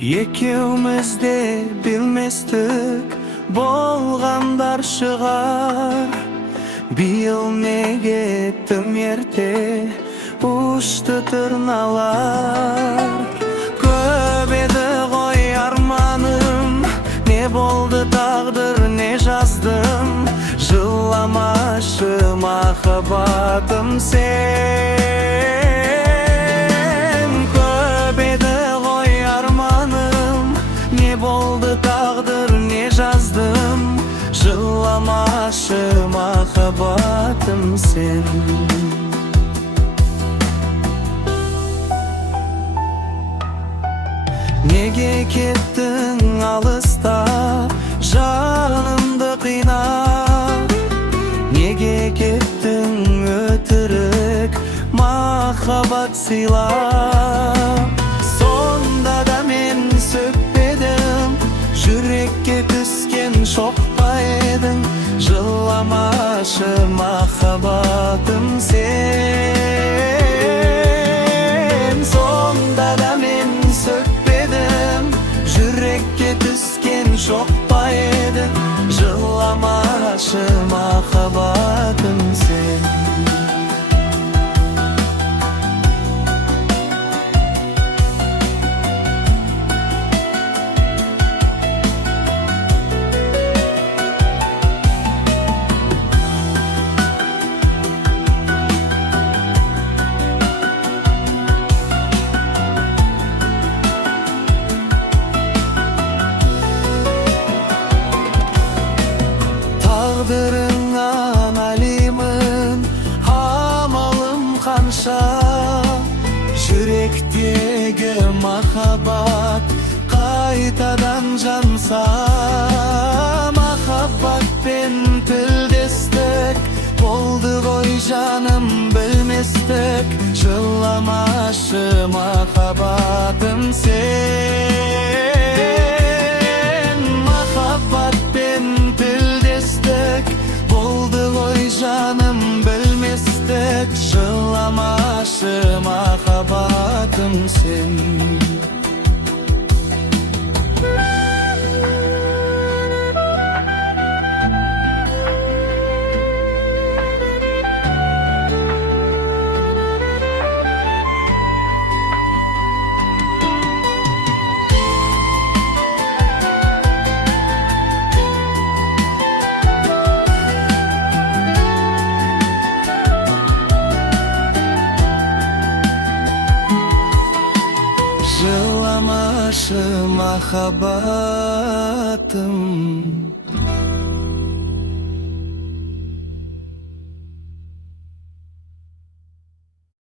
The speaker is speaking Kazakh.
Ekevimiz de bilmestik bolganдар шығар. Бийыл неге тым ерте ұшты тырналар. Көп еді ғой арманым, не болды тағдыр, не жаздым. Жыламашы махаббатым сен. Көп еді ғой арманым, не болды тағдыр, не жаздым. Жыламашы махаббатым сен. Неге кеттің алыстап, жанымды қинап? Неге кеттің өтірік махаббат сыйлап? Сонда да мен сөкпедім, жүрекке түскен шоқ па едің. Жыламашы махаббатым сен. Сонда да мен сөкпедім, жүрекке түскен шоқ па едің. Жыламашы махаббатым сен. Тағдырыңнан әлемін, амалым қанша. Жүректегі махаббат қайтадан жанса. Махаббатпен тілдестік, болды ғой жаным білместік. Жыламашы махаббатым сен. Махаббатпен тілдестік, болды ғой жаным білместік. Жыламашы махаббатым сен. Жыламашы махаббатым